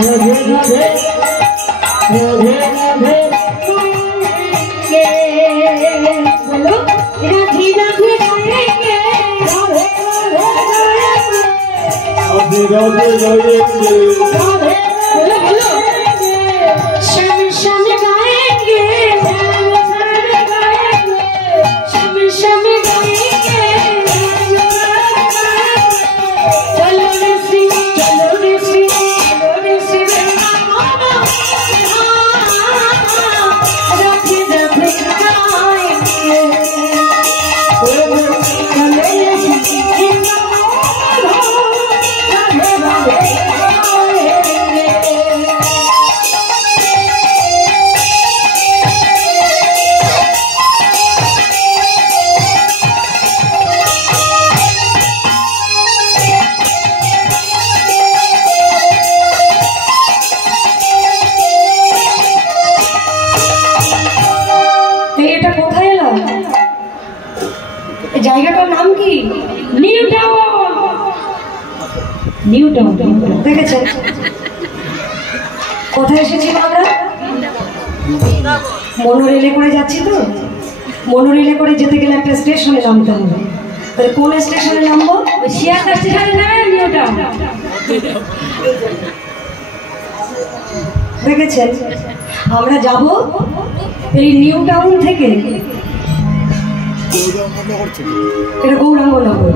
राधे राधे राधे राधे बोलो राधे राधे गाएंगे राधे राधे गाएंगे राधे बोलो बोलो श्याम श्याम गाएंगे श्याम श्याम गाएंगे श्याम श्याम गाएंगे चलो रे श्री चलो रे श्री चलो रे श्री राधे राधे गाएंगे জায়গাটার নাম কি নিউ টাউন নিউ টাউন দেখেছেন কোথায় এসেছি আমরা মনোরেলে করে যাচ্ছি তো মনোরেলে করে যেতে গেলে একটা স্টেশনে নামতে হবে তাহলে কোন স্টেশনে নামবো শিয়ালদা স্টেশনে নামে নিউ টাউন দেখেছেন আমরা যাব এই নিউ টাউন থেকে এটা গৌরাঙ্গনগর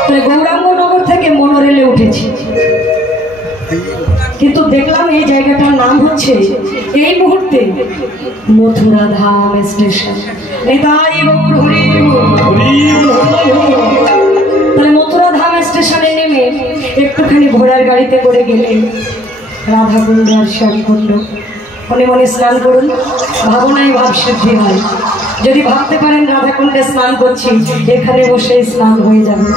তাহলে গৌরাঙ্গনগর থেকে মনোরেলে উঠেছি কিন্তু দেখলাম এই জায়গাটার নাম হচ্ছে এই মুহূর্তে মথুরা ধাম স্টেশন তাহলে মথুরা ধাম স্টেশনে নেমে একটুখানি ঘোড়ার গাড়িতে করে গেলে রাধাকুণ্ড আর শ্যামকুণ্ড মনে মনে স্নান করুন ভাবনায় ভাব সিদ্ধি হয় যদি ভাবতে পারেন রাধাকুণ্ডে স্নান করছি এখানে বসে স্নান হয়ে যাবে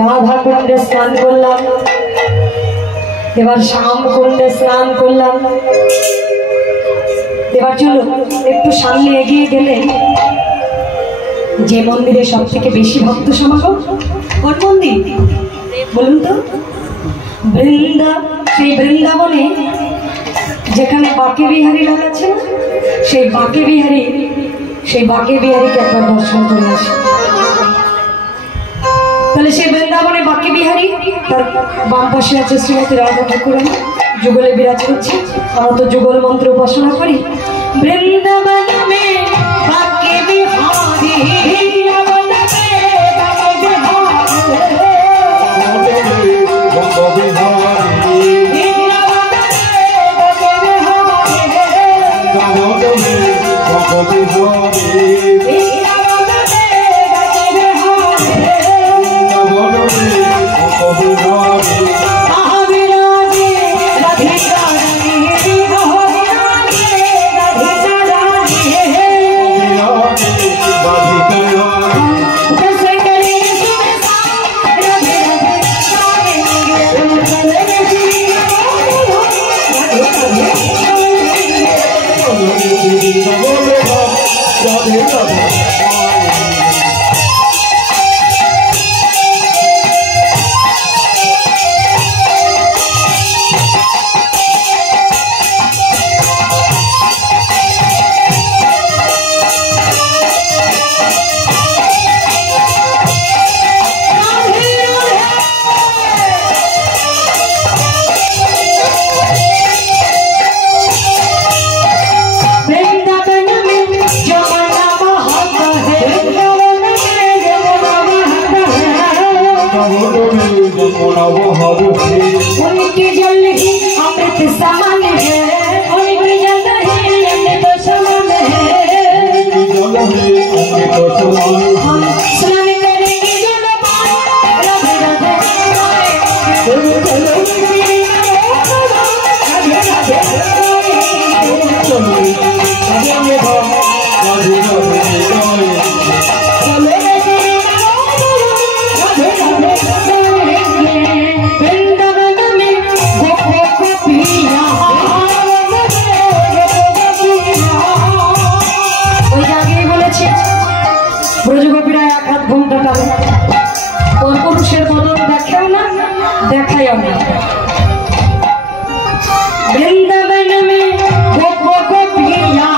রাধাকুণ্ডে স্নান করলাম এবার শ্যামকুণ্ডে স্নান করলাম এবার চলো একটু সামনে এগিয়ে গেলে যে মন্দিরে সব থেকে বেশি ভক্ত সমাগম কোন মন্দির বলুন তো সেই বৃন্দাবনে যেখানে বাঁকে বিহারী লাগাচ্ছে সেই বাঁকে বিহারীকে একবার দর্শন করে আসে তাহলে সেই বৃন্দাবনে বাঁকে বিহারী তার বাম পাশে আছে শ্রীমতী রাধা ঠাকুর যুগলে বিরাজ করছে আমরা তো যুগল মন্ত্র উপাসনা করি বৃন্দাবন মে বাঁকে বিহারী ব্রজগোপী দেখাই আমরা বৃন্দাবন মে গোপ গোপিয়া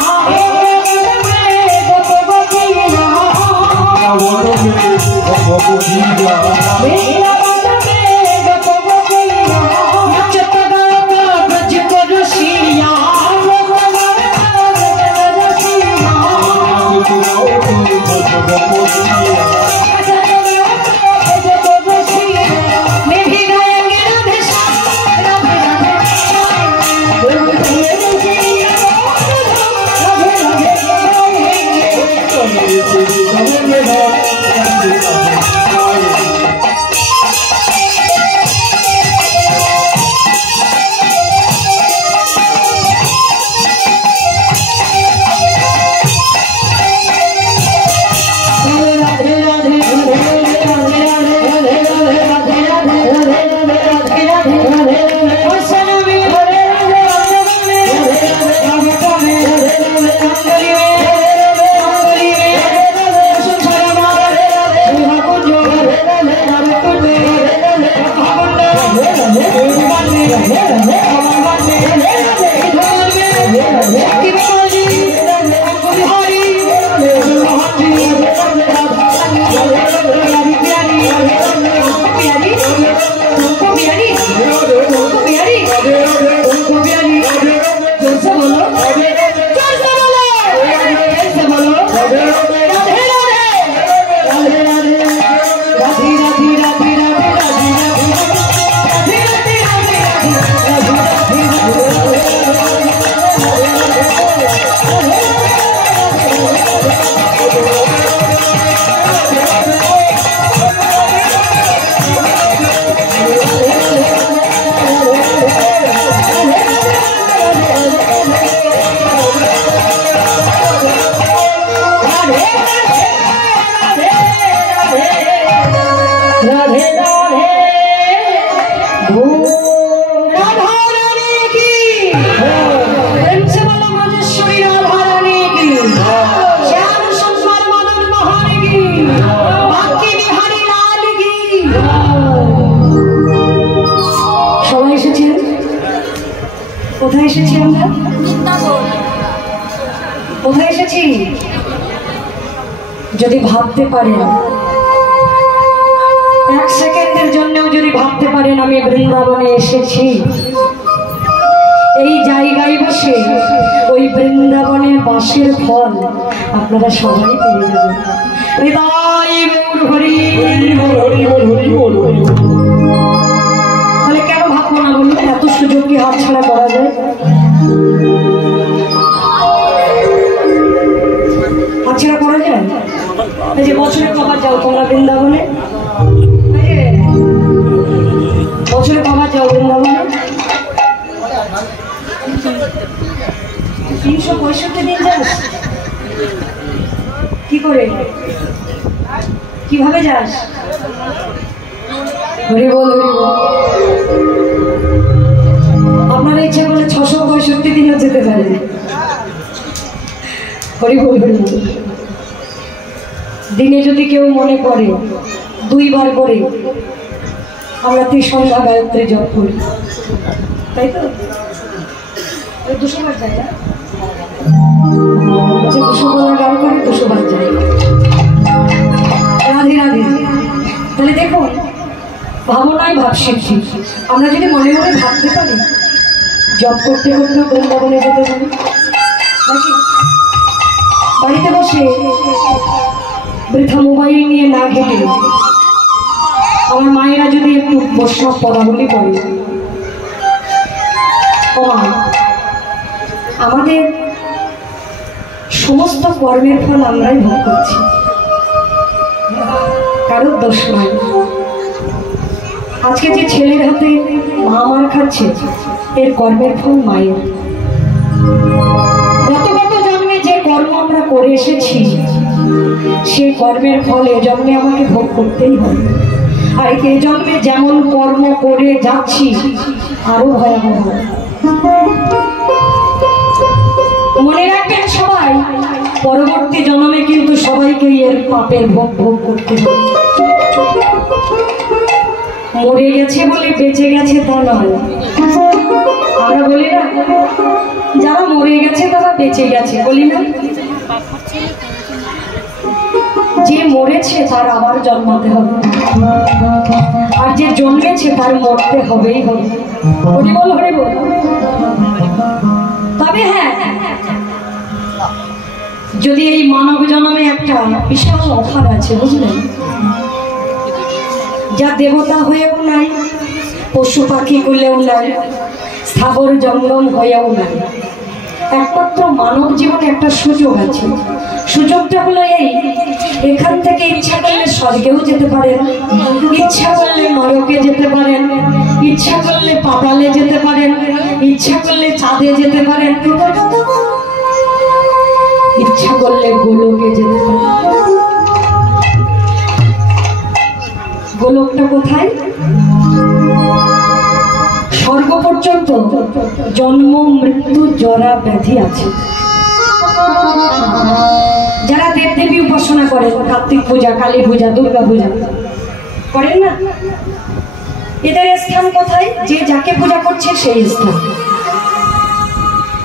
যদি ভাবতে পারেন এক সেকেন্ডের জন্যও যদি ভাবতে পারেন আমি বৃন্দাবনে এসেছি, এই জায়গায় বসে ওই বৃন্দাবনের বাসের ফল আপনারা সবাই পেয়ে যাবেন। তাহলে কেন ভাববো না বলুন? এত সুযোগ কি হাত ছাড়া করা যায়? হাতছাড়া করা যায়? এই যে বছরে কবার যাও তোমরা বৃন্দাবনে? বছরে কবার যাও বৃন্দাবনে? 365 দিন যাস? কি করে, কিভাবে যাস? হরি বল হরি বল। আপনারা ইচ্ছা করলে 665 দিনও যেতে পারেন। হরি বল হরি বল। দিনে যদি কেউ মনে করে 2 বার করে আমরা ত্রিসন্ধ্যা গায়ত্রী জপ করি, তাই তো? 200 বার যায় না? 200 বার গান করি, 200 বার যায়। রাধে রাধে। তাহলে দেখুন, ভাবনায় ভাব সিদ্ধি। আমরা যদি মনে মনে ভাবতে পারি, জপ করতে করতেও বৃন্দাবনে যেতে পারি নাকি? বাড়িতে বসে বৃথা মোবাইল নিয়ে না ঘেটে আমার মায়েরা যদি একটু বৈষ্ণব পদাবলী করে, আমাদের সমস্ত কর্মের ফল আমরাই ভোগ করছি, কারোর দোষ নয়। আজকে যে ছেলের হাতে মা মার খাচ্ছে, এর কর্মের ফল মায়ের। গত জন্মে যে কর্ম আমরা করে এসেছি, সেই কর্মের ফল এ জন্মে আমাকে ভোগ করতেই হবে। আর এ জন্মে যেমন কর্ম করে যাচ্ছি, আরো ভয়াবহ। মনে রাখবেন সবাই, পরবর্তী জন্মে কিন্তু সবাইকে এর পাপের ভোগ ভোগ করতে হবে। মরে গেছে বলে বেঁচে গেছে তা নয়। আমরা বলি না যারা মরে গেছে তারা বেঁচে গেছে, বলি না? যে মরেছে তার আবার জন্মাতে হবে, আর যে জন্মেছে তার মরতে হবেই হবে। হরি বল, হরি বল। তবে হ্যাঁ, যদি এই মানব জন্মে একটা বিশাল অফার আছে, বুঝলেন? যা দেবতা হয়েও নাই, পশু পাখি করলেও নাই, স্থাবর জঙ্গম হয়েও নাই, একমাত্র মানব জীবনে একটা সুযোগ আছে। সুযোগটা হলো এই, এখান থেকে ইচ্ছা করলে স্বর্গেও যেতে পারেন, ইচ্ছা করলে নরকে যেতে পারেন, ইচ্ছা করলে পাতালে যেতে পারেন, ইচ্ছা করলে চাঁদে যেতে পারেন, ইচ্ছা করলে গোলকে যেতে পারেন। গোলকটা কোথায়? স্বর্গ পর্যন্ত জন্ম মৃত্যু জরা ব্যাধি আছে। যারা দেবদেবী উপাসনা করেন, কার্তিক পূজা, কালী পূজা, দুর্গা পূজা করেন না, এদের স্থান কোথায়? যে যাকে পূজা করছে সেই স্থান।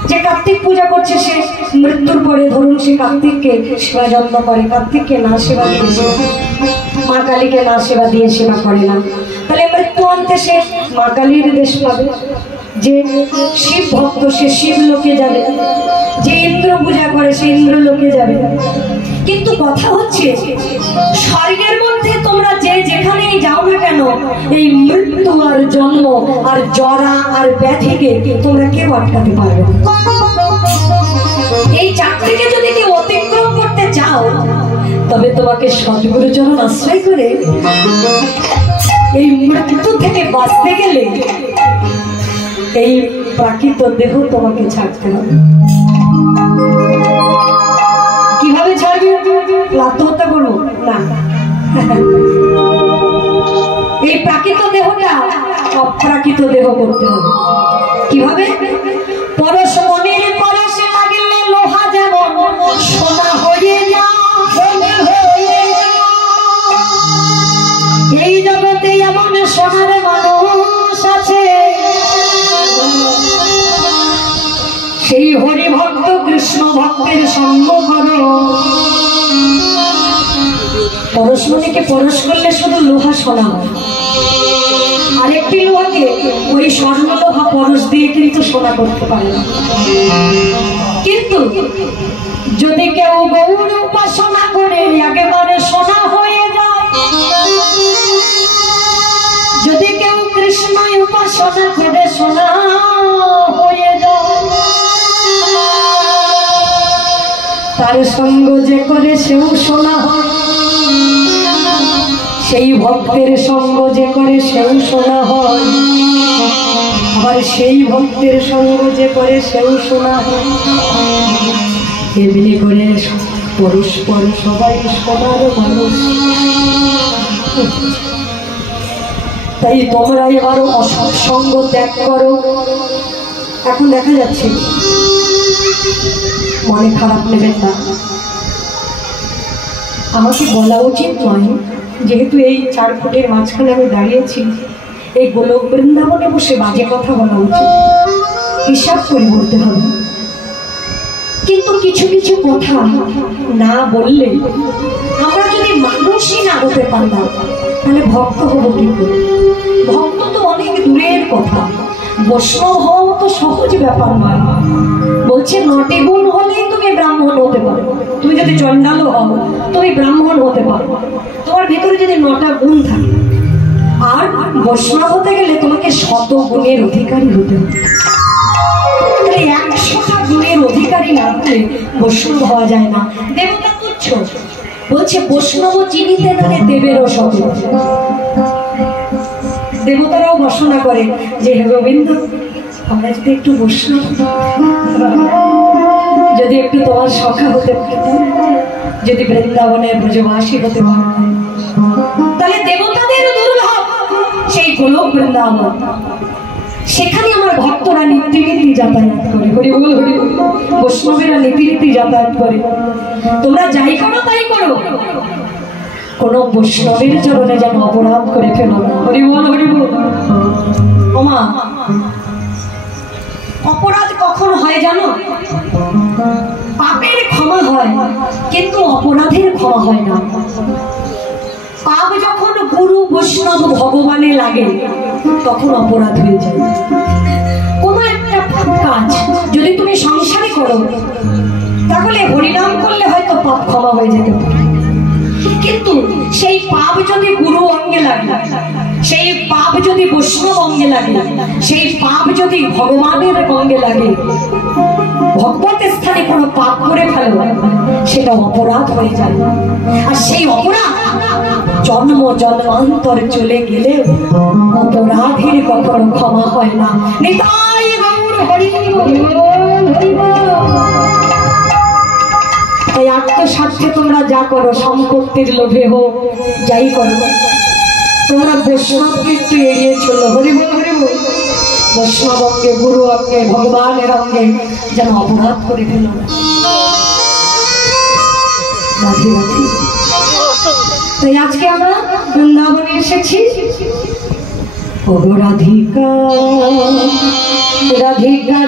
যে কার্তিক পূজা করছে সে মৃত্যুর পরে, ধরুন সে কার্তিককে সেবা যত্ন করে, কার্তিককে না সেবা দিয়ে, মা কালীকে না সেবা দিয়ে সেবা করে না, তাহলে মৃত্যু অন্তে সে মা কালীর দেশ পাবে। যে শিব ভক্ত সে শিব লোকে যাবে, যে ইন্দ্র পূজা করে সে ইন্দ্র লোকে যাবে। কিন্তু কথা হচ্ছে, স্বর্গের মধ্যে তোমরা যে যেখানেই যাও না কেন, এই মৃত্যু আর জন্ম আর জরা আর ব্যাধিকে তোমরা কেউ আটকাতে পারবে না। এই চারটিকে যদি কেউ অতিক্রম করতে চাও, তবে তোমাকে সদ্গুরু চরণ আশ্রয় করে এই মৃত্যু থেকে বাঁচতে গেলে এই প্রাকৃত দেহ তোমাকে ছাড়তে হবে। কিভাবে ছাড়বে? আত্মহত্যা করবো না, এই প্রাকৃত দেহটা অপ্রাকৃত দেহ করতে হবে। কিভাবে? পরশ মনের পরশে লাগলে লোহা যেমন সোনা হয়ে যায়, এই জগতে এমন সোনার মানুষ আছে, সেই হরি ভক্ত কৃষ্ণ ভক্তের সঙ্গ করো। পরশমণিকে পরশ করলে শুধু লোহা সোনা হয়, আরেকটি লোহাকে ওই স্বর্ণ লোহা পরশ দিয়ে কিন্তু সোনা করতে পারে না। কিন্তু যদি কেউ গৌর উপাসনা করে একেবারে সোনা হয়ে যায়, যদি কেউ কৃষ্ণ উপাসনা করে সোনা হয়ে যায়, তার সঙ্গ যে করে সেও সোনা হয়, সেই ভক্তের সঙ্গ যে করে সেও সোনা হয়, আবার সেই ভক্তের সঙ্গ যে করে সেও সোনা হয়। এমনি করে পরস্পর সবাই সোনার মানুষ। তাই তোমরা এবারও অসৎসঙ্গ ত্যাগ করো। এখন দেখা যাচ্ছে, মনে খারাপ নেবেন না, আমাকে বলা উচিত নয়, যেহেতু এই 4 ফুটের মাঝখানে আমি দাঁড়িয়েছি, এই গোলক বৃন্দাবনে বসে বাজে কথা বলা উচিত, হিসাব করে বলতে হবে। কিন্তু কিছু কিছু কথা না বললে, আমরা যদি মানুষই না হতে পারলাম তাহলে ভক্ত হবো কি করে? ভক্ত তো অনেক দূরের কথা, বৈষ্ণব হওয়া তো সহজ ব্যাপার নয়। বলছে 9টি গুণ হলেই তুমি ব্রাহ্মণ হতে পারো। তুমি যদি চণ্ডালও হও তুমি ব্রাহ্মণ হতে পারো, তোমার ভিতরে যদি 9টা গুণ থাকে। আর বৈষ্ণব হতে গেলে তোমাকে 100 গুণের অধিকারী হতে হবে। 100টা গুণের অধিকারী না হলে বৈষ্ণব হওয়া যায় না। দেবতা তুচ্ছ, বলছে বৈষ্ণব চিনিতে নারে দেবেরও শত। দেবতারাও বাসনা করে যে হে গোবিন্দ, আমরা যদি একটু বৈষ্ণব, যদি একটু তোমার সখা হতে পারতাম, যদি বৃন্দাবনের ব্রজবাসী হতে পারতাম, তাহলে দেবতাদের দুর্লভ সেই গোলক বৃন্দাবন, সেখানে আমার ভক্তরা নীতিরীতি যাতায়াত করে। হরি বল, হরি বল। বৈষ্ণবেরা নীতিরীতি যাতায়াত করে। তোমরা যাই করো তাই করো, কোনো বৈষ্ণবের চরণে যেন অপরাধ করে ফেলো না। হরি বল হরি বল। ওমা, অপরাধ কখন হয় জানো? পাপের ক্ষমা হয় কিন্তু অপরাধের ক্ষমা হয় না। পাপ যখন গুরু বৈষ্ণব ভগবানে লাগে তখন অপরাধ হয়ে যায়। কোনো একটা পাপ কাজ যদি তুমি সংসারে করো তাহলে হরিনাম করলে হয়তো পাপ ক্ষমা হয়ে যেতে পারে, কিন্তু সেই পাপ যদি গুরু অঙ্গে লাগে, সেই পাপ যদি বৈষ্ণব অঙ্গে লাগে, সেই পাপ যদি ভগবানের অঙ্গে লাগে, ভগবত স্থানে কোনো পাপ করে ফেলো সেটা অপরাধ হয়ে যায়। আর সেই অপরাধ জন্ম জন্মান্তর চলে গেলে অপরাধের কখনো ক্ষমা হয় না। নিতাই গৌর হরি তাই আত্মস্বার্থে তোমরা যা করো, সম্পত্তির লোভে হোক যাই করো, তোমরা বৈষ্ণবকে একটু এড়িয়ে চলো। হরি বল হরি বল। বৈষ্ণব অঙ্গে, গুরু অঙ্গে, ভগবানের অঙ্গে যেন অপরাধ করে ফেলো। তাই আজকে আমরা বৃন্দাবনে এসেছি। ও রাধিকা রাধিকা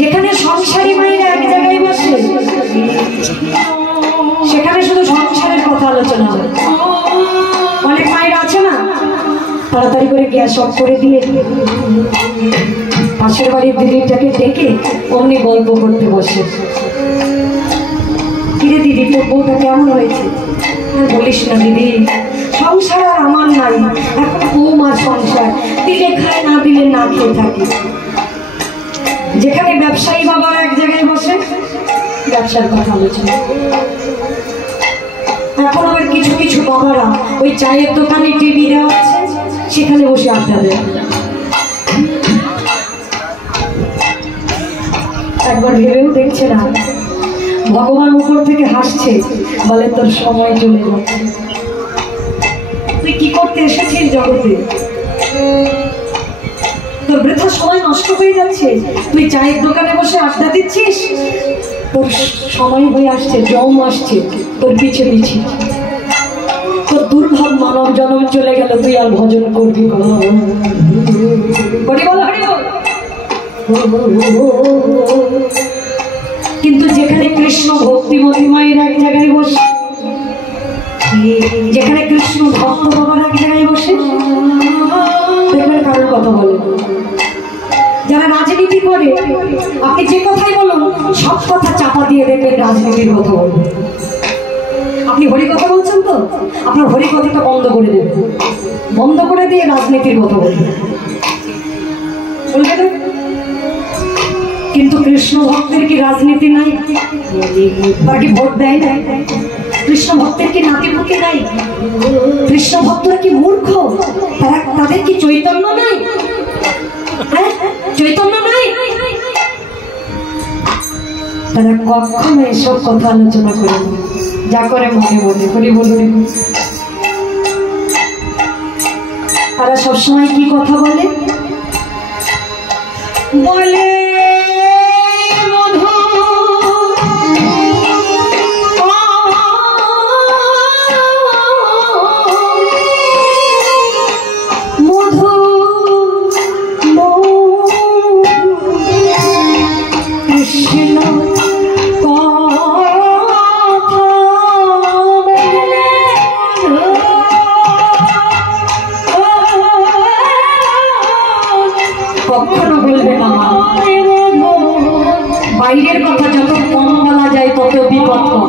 যেখানে সংসারী মায়েরা এক জায়গায় বসে সেখানে শুধু সংসারের কথা আলোচনা হয়। অনেক মায়েরা আছে না, তাড়াতাড়ি করে গ্যাস অফ করে দিয়ে পাশের বাড়ির দিদিটাকে ডেকে অমনি গল্প করতে বসে। কিরে দিদি, তোর বউটা কেমন হয়েছে? বলিস না দিদি, সংসার আর আমার নাই, এখন বৌমার সংসার, দিলে খায় না দিলে না খেয়ে থাকে। যেখানে ব্যবসায়ী বাবারা এক জায়গায় বসে ব্যবসার কথা আলোচনা। এখন আবার কিছু কিছু বাবারা ওই চায়ের দোকানে টিভি দেওয়া আছে সেখানে বসে আড্ডা দেয়। একবার ভেবেও দেখছে না, ভগবান উপর থেকে হাসছে, বলে তোর সময় চলে যাচ্ছে, তুই কি করতে এসেছিস জগতে? তোর বৃথা সময় নষ্ট হয়ে যাচ্ছে, তুই চায়ের দোকানে বসে আড্ডা দিচ্ছিস, তোর সময় হয়ে আসছে, জম আসছে তোর পিছে পিছে, তোর তোর দুর্ভাগ মানব জন্ম চলে গেল, তুই আর ভজন করবি কিন্তু যেখানে কৃষ্ণ ভক্তিমতী মায়ের এক জায়গায় বসে, যেখানে কৃষ্ণ ভক্ত বাবার এক জায়গায় বসে, দেখবেন কারোর কথা বলে। যারা রাজনীতি করে আপনি যে কথাই বলুন সব কথা চাপা দিয়ে দেখবেন রাজনীতির কথা বলবেন। আপনি হরি কথা বলছেন তো, আপনার হরি কথাটা বন্ধ করে দেবেন, বন্ধ করে দিয়ে রাজনীতির কথা বলবেন, বলবেন। কিন্তু কৃষ্ণ ভক্তের কি রাজনীতি নাই? তারা কি ভোট দেয় না? কৃষ্ণ ভক্তের কি নাতিপুতি নাই? কৃষ্ণ ভক্তরা কি মূর্খ? তাদের কি চৈতন্য নাই? হ্যাঁ, চৈতন্য নাই? তারা কখনো এসব কথা আলোচনা করে না, যা করে মনে মনে হরি বলুন। তারা সবসময় কি কথা বলে? বলে বাইরের কথা যত কম বলা যায় তত বিপদ কম।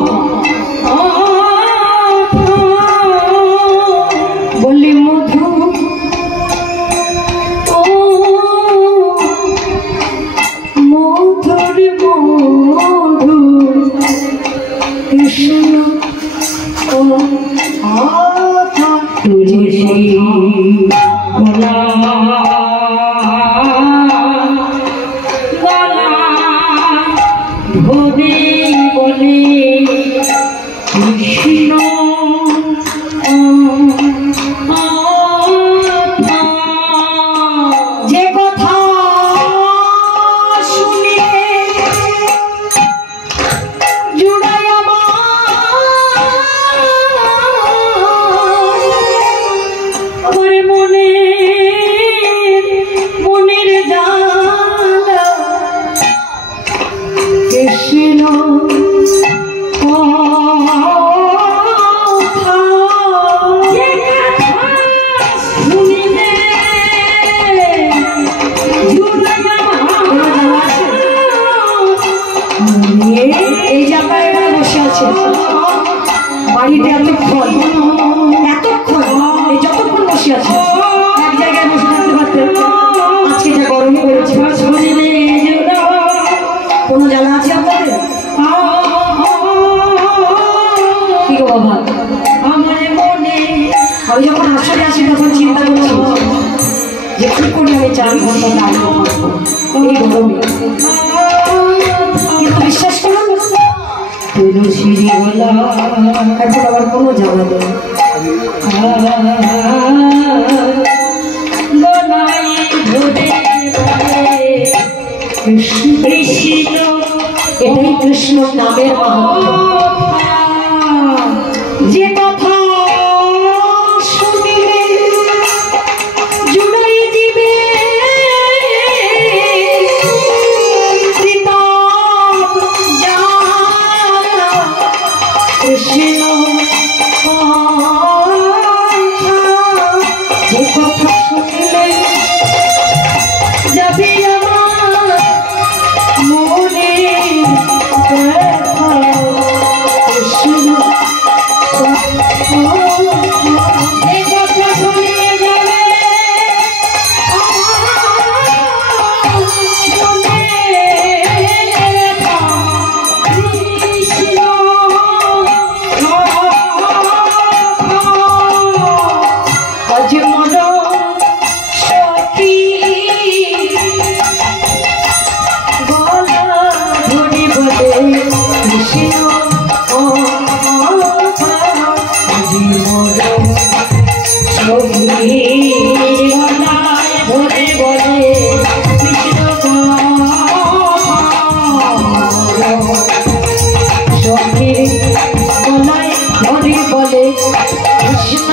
বললি মধু মধুর মধু কৃষ্ণ তুলসী বাড়িতে এতক্ষণ যতক্ষণ বসে আছে এক জায়গায় বসে থাকতে পারতেন। আজকে যা গরম করেছে, কোনো জ্বালা আছে আপনাদের? কি গো বাবা, আমার মনে আমি যখন আসলে আসি তখন চিন্তা করছি যে কি করে আমি 4 ঘন্টা দাঁড়িয়ে থাকবো এই গরমে। কিন্তু বিশ্বাস করুন এখন আবার কোনো জ্বালা নেই। এটাই কৃষ্ণ নামের মাহাত্ম্য। যে কথা শুনিলে জুড়াই দিবে কৃষ্ণ, যে কথা শুনিলে যাবি আমার মনে কৃষ্ণ, যে কথা শুনিলে যাবে বলে কৃষ্ণ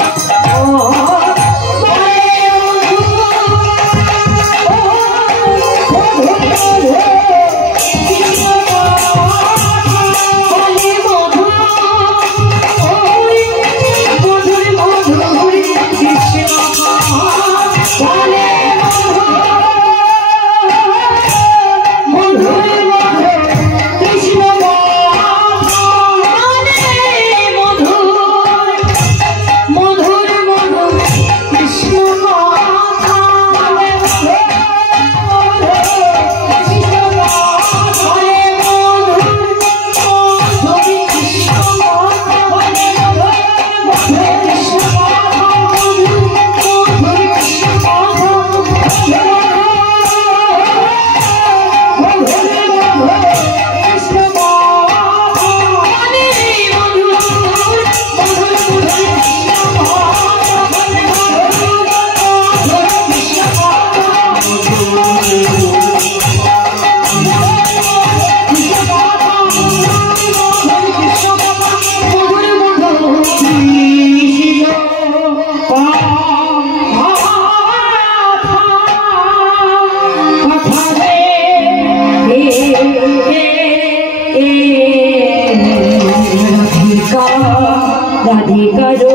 রাধিকা রাধিকারো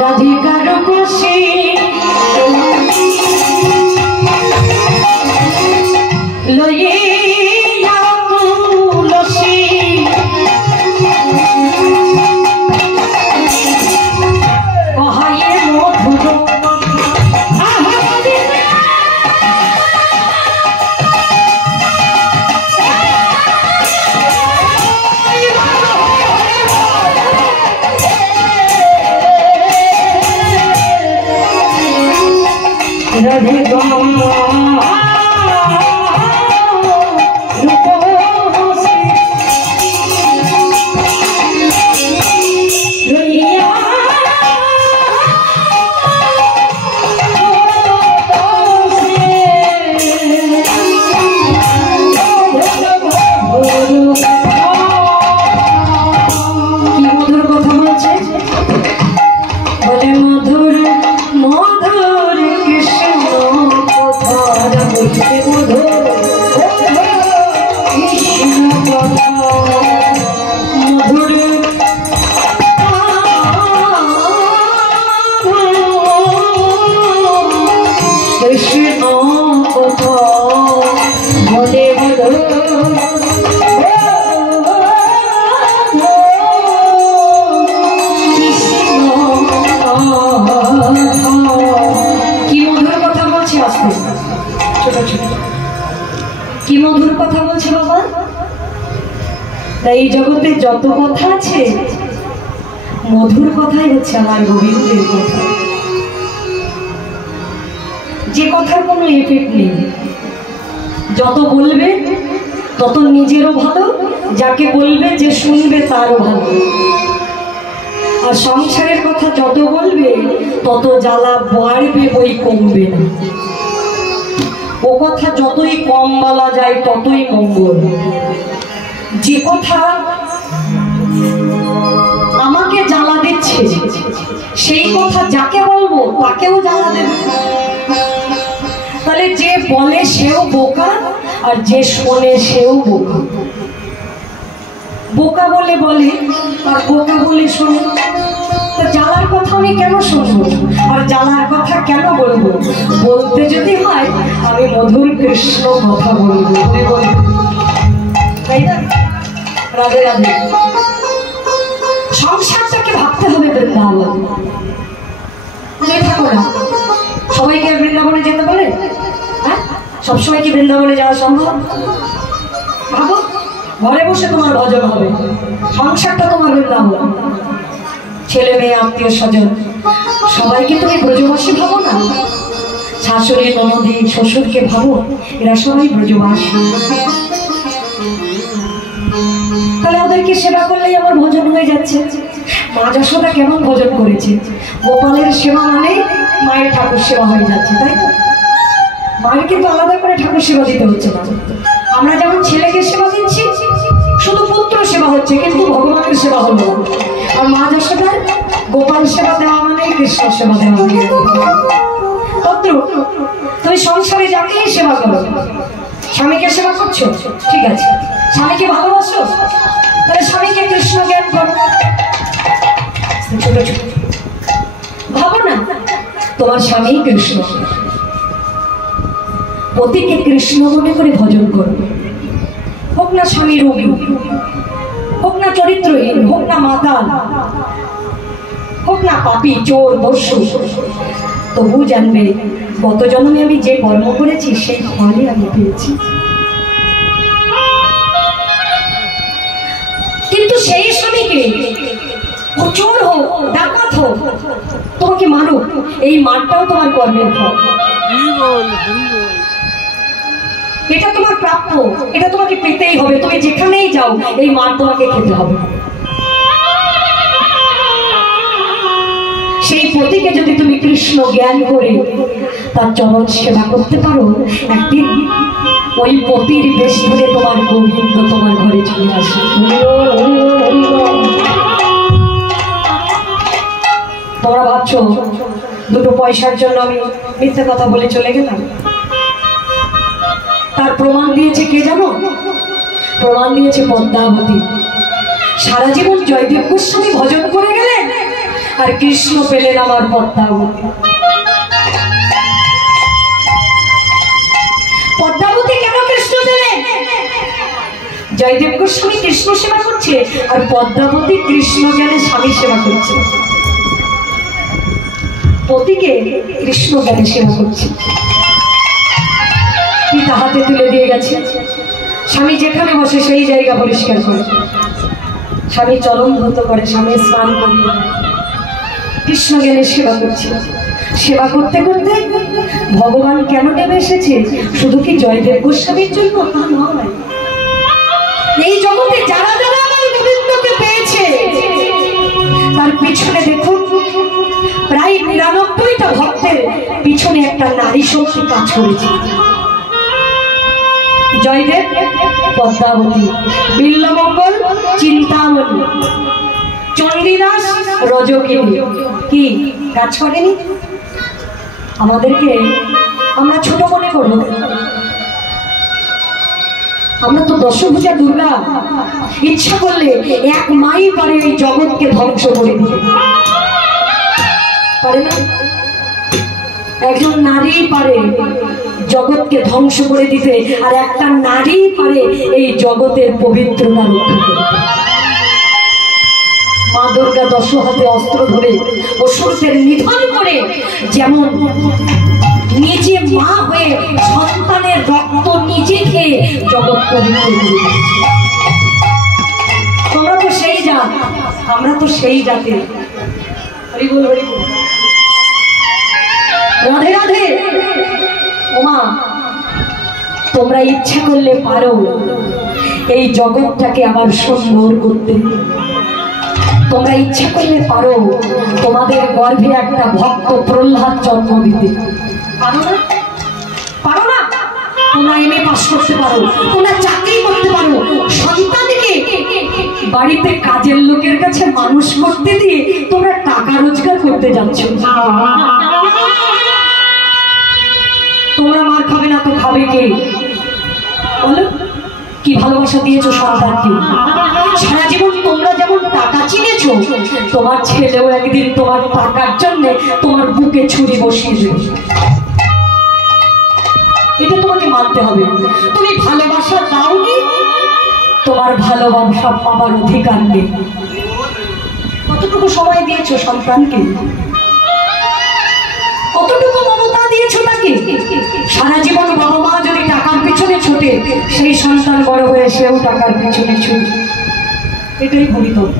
রাধিকারো খুশি লইয়া তুলসী কহায়ে মধুর রাধে কি মধুর কথা বলছে বাবা। তাই এই জগতে যত কথা আছে মধুর কথাই হচ্ছে আমার গোবিন্দের কথা, যে কথার কোনো এফেক্ট নেই। যত বলবে তত নিজেরও ভালো, যাকে বলবে যে শুনবে তারও ভালো। আর সংসারের কথা যত বলবে তত জ্বালা বাড়বে, বই কমবে না। ও কথা যতই কম বলা যায় ততই মঙ্গল। যে কথা আমাকে জ্বালা দিচ্ছে সেই কথা যাকে বলবো তাকেও জ্বালা দেবে। তাহলে যে বলে সেও বোকা আর যে শোনে সেও বোকা। বোকা বলে বলে আর বোকা বলে শোনে। তো জ্বালার কথা আমি কেন শুনবো আর জ্বালার কথা কেন বলবো? বলতে যদি হয় আমি মধুর কৃষ্ণ কথা বলবো, তাই না? রাধে রাধে। সংসারটাকে ভাবতে হবে বৃন্দাবন। থাকো না, সবাইকে বৃন্দাবনে যেতে পারে? হ্যাঁ, সবসময় কি বৃন্দাবনে যাওয়া সম্ভব? ভাবো, ঘরে বসে তোমার ভজন হবে, সংসারটা তোমার বৃন্দাবন। ছেলে মেয়ে আত্মীয় স্বজন সবাইকে তুমি ব্রজবাসী ভাবো না? শাশুড়ি ননদি শ্বশুরকে ভাবো, এরা সবাই ব্রজবাসী। তাহলে ওদেরকে সেবা করলেই আমার ভজন হয়ে যাচ্ছে। মা যশোদা কেমন ভজন করেছে? গোপালের সেবা মানে মায়ের ঠাকুর সেবা হয়ে যাচ্ছে, তাই তো? মায়ের কিন্তু আলাদা করে ঠাকুর সেবা দিতে হচ্ছে না। আমরা যেমন ছেলেকে সেবা দিচ্ছি, শুধু পুত্র সেবা হচ্ছে কিন্তু ভগবানের সেবা হলো। আর মা যশোদার গোপাল সেবা দেওয়া মানে কৃষ্ণ সেবা দেওয়া। পুত্র তুমি সংসারে যাকেই সেবা করো, স্বামীকে সেবা করছো ঠিক আছে, স্বামীকে ভালোবাসো, তাহলে স্বামীকে কৃষ্ণ জ্ঞান করো। ছোট ছোট ভাবো না তোমার স্বামী কৃষ্ণ, পতিকে কৃষ্ণ মনে করে ভজন করো। হোক না স্বামী রোগী, হোক না চরিত্রহীন, হোক না মাতাল, হোক না পাপী চোর দস্যু, তবু জানবে গত জন্মে আমি যে কর্ম করেছি সেই ফলই আমি পেয়েছি। কিন্তু সেই স্বামীকে চোর হোক ডাকাত হোক তোমাকে মারুক, এই মারটাও তোমার কর্মের ফল। এটা তোমার প্রাপ্য, এটা তোমাকে পেতেই হবে। তুমি যেখানেই যাও এই মার তোমাকে খেতে হবে। সেই পতিকে যদি তুমি কৃষ্ণ জ্ঞান করে তার চরণ সেবা করতে পারো, একদিন ওই পতির বেশ ধরে তোমার গোবিন্দ তোমার ঘরে চলে আসে। তোমরা ভাবছো দুটো পয়সার জন্য আমি মিথ্যে কথা বলে চলে গেলাম? তার প্রমাণ দিয়েছে কে জানো? প্রমাণ দিয়েছে পদ্মাবতী। সারা জীবন জয়দেব গোস্বামী ভজন করে গেলেন, আর কৃষ্ণ পেলেন আমার পদ্মাবতী। পদ্মাবতী কেন কৃষ্ণ পেলেন? জয়দেব গোস্বামী কৃষ্ণ সেবা করছে, আর পদ্মাবতী কৃষ্ণ জ্ঞানে স্বামী সেবা করছে। পতিকে কৃষ্ণ জ্ঞানে সেবা করছে। পিতা হাতে তুলে দিয়ে গেছে, স্বামী যেখানে বসে সেই জায়গা পরিষ্কার করে, স্বামী চরণ ধৌত করে, স্বামী স্নান করিয়ে কৃষ্ণ জ্ঞানে সেবা করছে। সেবা করতে করতে ভগবান কেন নেমে এসেছে? শুধু কি জয়দেব গোস্বামীর জন্য? তা নয়। এই জগতে যারা যারা আমার গোবিন্দকে পেয়েছে, তার পিছনে দেখুন প্রায় ৯৯টা ভক্তের পিছনে একটা নারী শক্তি কাজ করেছে। জয়দেব পদ্মাবতী, বিল্লমঙ্গল চিন্তামণি, চণ্ডীদাস রজকিনী, কি কাজ করেনি? আমাদেরকে আমরা ছোট মনে করবো? আমরা তো দশভুজা দুর্গা, ইচ্ছা করলে এক মাই পারে এই জগৎকে ধ্বংস করে দিতে পারে না? একজন নারী পারে জগৎকে ধ্বংস করে দিতে, আর একটা নারী পারে এই জগতের পবিত্রতা রক্ষা করতে। মা দুর্গা 10 হাতে অস্ত্র ধরে অসুরদের নিধন করে যেমন নিজে মা হয়ে সন্তানের রক্ত নিজে খেয়ে জগৎ পবিত্র করে দিয়েছে। তোমরা তো সেই জাত, আমরা তো সেই জাতি। হরি বল, হরি বল, রাধে রাধে। ওমা, তোমরা ইচ্ছা করলে পারো এই জগৎটাকে আবার সুন্দর করতে। তোমরা ইচ্ছা করলে পারো তোমাদের গর্ভে একটা ভক্ত প্রহ্লাদ জন্ম দিতে। পারো না? পারো না? তোমরা এমএ পাস করতে পারো, তোমরা চাকরি করতে পারো, সন্তানকে বাড়িতে কাজের লোকের কাছে মানুষ করতে দিয়ে তোমরা টাকা রোজগার করতে যাচ্ছ। তোমরা মার খাবে না তো খাবে কে? বলো, কি ভালোবাসা দিয়েছো সন্তানকে। সারা জীবন তোমরা যেমন টাকা চিনেছো, তোমার ছেলেও একদিন তোমার টাকার জন্য তোমার বুকে ছুরি বসিয়ে দেবে। এটা তোমাকে মানতে হবে। তুমি ভালোবাসা দাওনি, তোমার ভালোবাসা পাবার অধিকার নেই। কতটুকু সময় দিয়েছো সন্তানকে? কতটুকু মমতা দিয়েছো তাকে? সারা জীবন বাবা মা যদি টাকার পিছনে ছোটে, সেই সন্তান বড় হয়ে সেও টাকার পিছনে ছুটে। এটাই ভবিতব্য।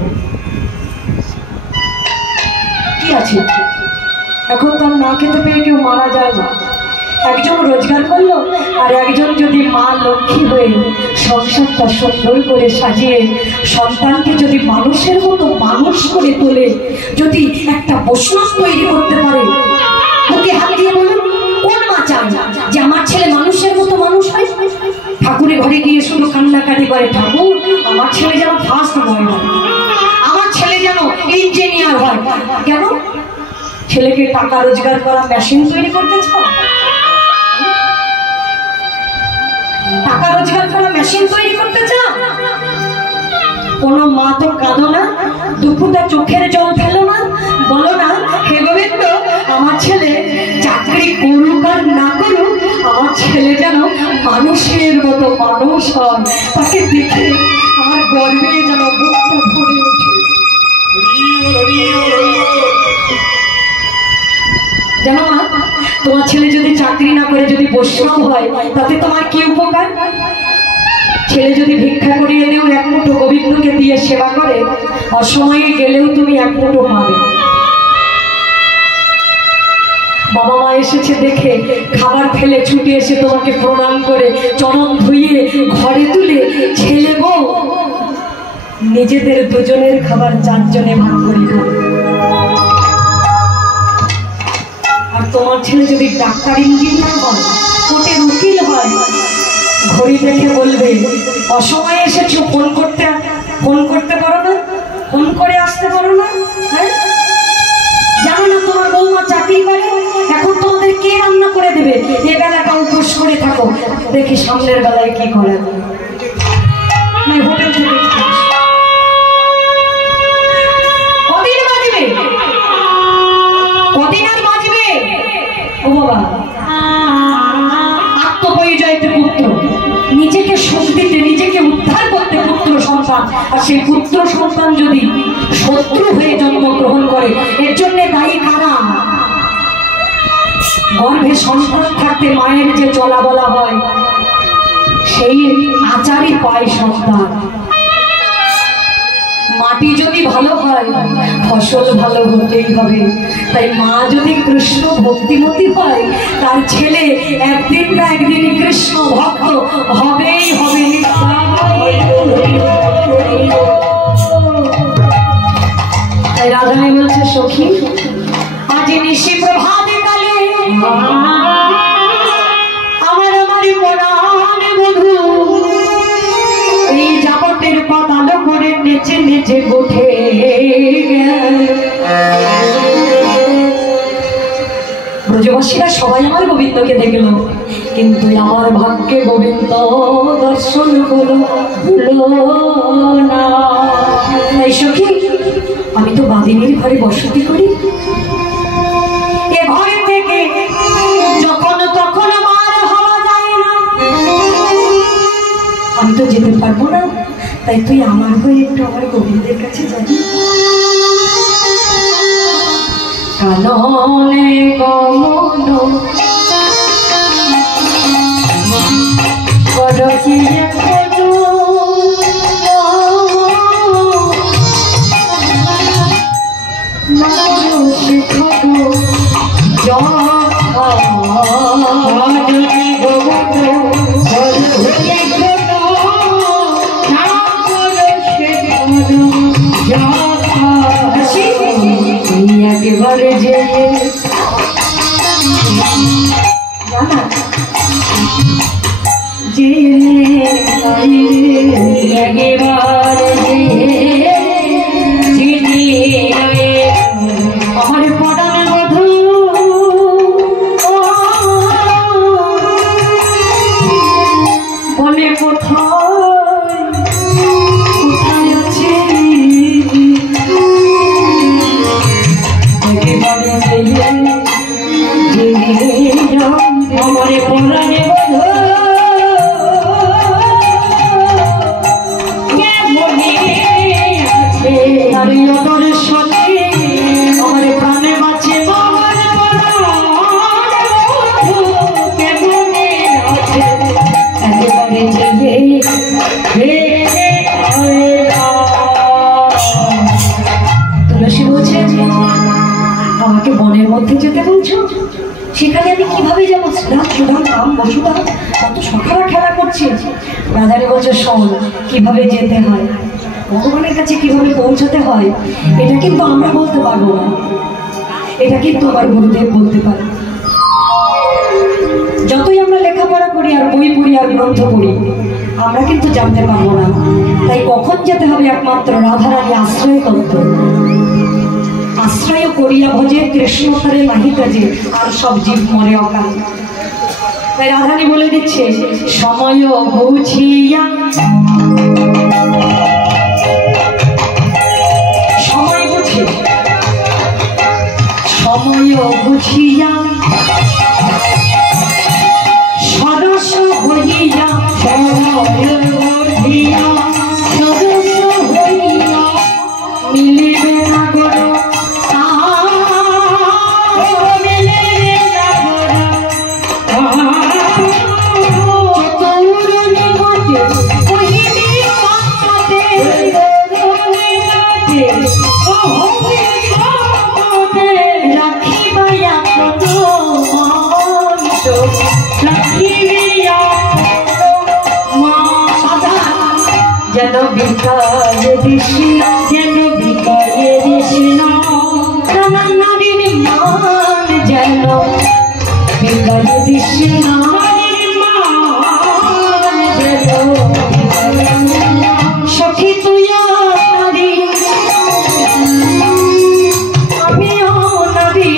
কি আছে? এখন তার না খেতে পেয়ে কেউ মারা যায় না। একজন রোজগার করলো, আর একজন যদি মা লক্ষ্মী হয়ে সংসারটা সুন্দর করে সাজিয়ে সন্তানকে যদি মানুষের মতো মানুষ করে তোলে, যদি একটা বৈষ্ণব তৈরি করতে পারে, ওকে হাত দিয়ে বলুন, কোন মা চায় যে আমার ছেলে মানুষের মতো মানুষ হয়? ঠাকুরের ঘরে গিয়ে শুধু কান্নাকাটি করে, ঠাকুর আমার ছেলে যেন ফার্স্ট হয়, আমার ছেলে যেন ইঞ্জিনিয়ার হয়। কেন? ছেলেকে টাকা রোজগার করা মেশিন তৈরি করতে চাও? টাকা রোজগার করা মেশিন তৈরি করতে চাও? কোনো মা তো কাঁদো না, দুপুরটা চোখের জল ফেলো না, বলো না, হে গোবিন্দ আমার ছেলে চাকরি করুক আর না করুক, আমার ছেলে যেন মানুষের মতো মানুষ হয়, তাকে দেখে আমার গর্বে যেন বুকটা ভরে ওঠে। জানো না, তোমার ছেলে যদি চাকরি না করে যদি বৈষ্ণব হয়, তাতে তোমার কি উপকার? ছেলে যদি ভিক্ষা করিয়ে এনেও এক মুঠো গোবিন্দকে দিয়ে সেবা করে, অসময়ে গেলেও তুমি এক মুঠো পাবে। বাবা মা এসেছে দেখে খাবার ফেলে ছুটে এসে তোমাকে প্রণাম করে চরণ ধুইয়ে ঘরে তুলে ছেলে বউ নিজেদের দুজনের খাবার 4 জনে ভাগ করে খাবে। আর তোমার ছেলে যদি ডাক্তার ইঞ্জিনিয়ার হয়, কোর্টের উকিল হয়, ঘড়ি দেখে বলবে অসময়ে এসেছো, ফোন করতে পারো না, ফোন করে আসতে পারো না? হ্যাঁ, জানো না তোমার বৌমা চাকরি করে, এখন তোমাদের কে রান্না করে দেবে? এ বেলাটা উপোস করে থাকো, দেখি সামনের বেলায় কি করে। হোটেল থেকে কদিন বাজবে, কদিন আর বাজবে? ও বাবা, আত্মপরিচয়তে পুত্র, নিজেকে শক্তিতে, নিজেকে উদ্ধার করতে পুত্র সন্তান, আর সেই পুত্র সন্তান যদি শত্রু হয়ে জন্মগ্রহণ করে, এর জন্য দায়ী কারা? গর্ভে সন্তান থাকতে মায়ের যে চলা বলা হয়, সেই আচারই পায় সন্তান। মাটি যদি ভালো হয়, ফসল ভালো হতেই হবে। তাই মা যদি কৃষ্ণ ভক্তিমতী হয়, তার ছেলে একদিন না একদিন কৃষ্ণ ভক্ত হবেই হবে। তাই রাধারানী বলছে, সখী আজ নিশি প্রভাতে কালে আমার পরাণ বধূ এই জাগতের পাতালো করে নেচে নেচে উঠে। ব্রজবাসীরা সবাই আমার গোবিন্দকে দেখল, কিন্তু আমার ভাগ্যে গোবিন্দ দর্শন হলো না। তাই সখী, আমি তো বাদিনীর ঘরে বসতি করি, এ ঘরে থেকে যখন তখন আমার হওয়া যায় না, আমি তো যেতে পারবো না। তাই তুই আমার হয়ে একটু আমার গোবিন্দের কাছে যাবি। কাননে গমন করকিয়ে কদু মানুষে খগু একেবারে যে আমার পড়ানো বধূ বলে কোথায় আছে একেবারে আমার পড়ানো বধূ তুলসী বলছে, আমাকে বনের মধ্যে যেতে বলছো, সেখানে আমি কিভাবে যাবো? সুধাম কাম বসুধা কত সখারা খেলা করছে। রাধারানী বলছে, শোন, কিভাবে যেতে হয়, ভগবানের কাছে কিভাবে পৌঁছাতে হয়, এটা কিন্তু আমরা বলতে পারবো না, এটা কিন্তু আমার গুরুদেব বলতে পারে। যতই আমরা লেখাপড়া করি আর বই পড়ি আর গ্রন্থ পড়ি, আমরা কিন্তু জানতে পারবো না। তাই কখন যেতে হবে একমাত্র রাধারানী আশ্রয় তত্ত্ব। আশ্রয় করিয়া ভজে কৃষ্ণ তারে নাহি কাজে, আর সব জীব মরে অকাল। তাই রাধারানী বলে দিচ্ছে, সময় বুঝিয়া, সময় বুঝে, সময় বুঝিয়া সরস হইয়া, সরস হইয়া মিলিবে না গড়, যেন বিকারে কৃষ্ণ, যেন বিকারে কৃষ্ণ, নারীর মান যেন বিকারে কৃষ্ণ, সখী তুই নারী, আমিও নারী,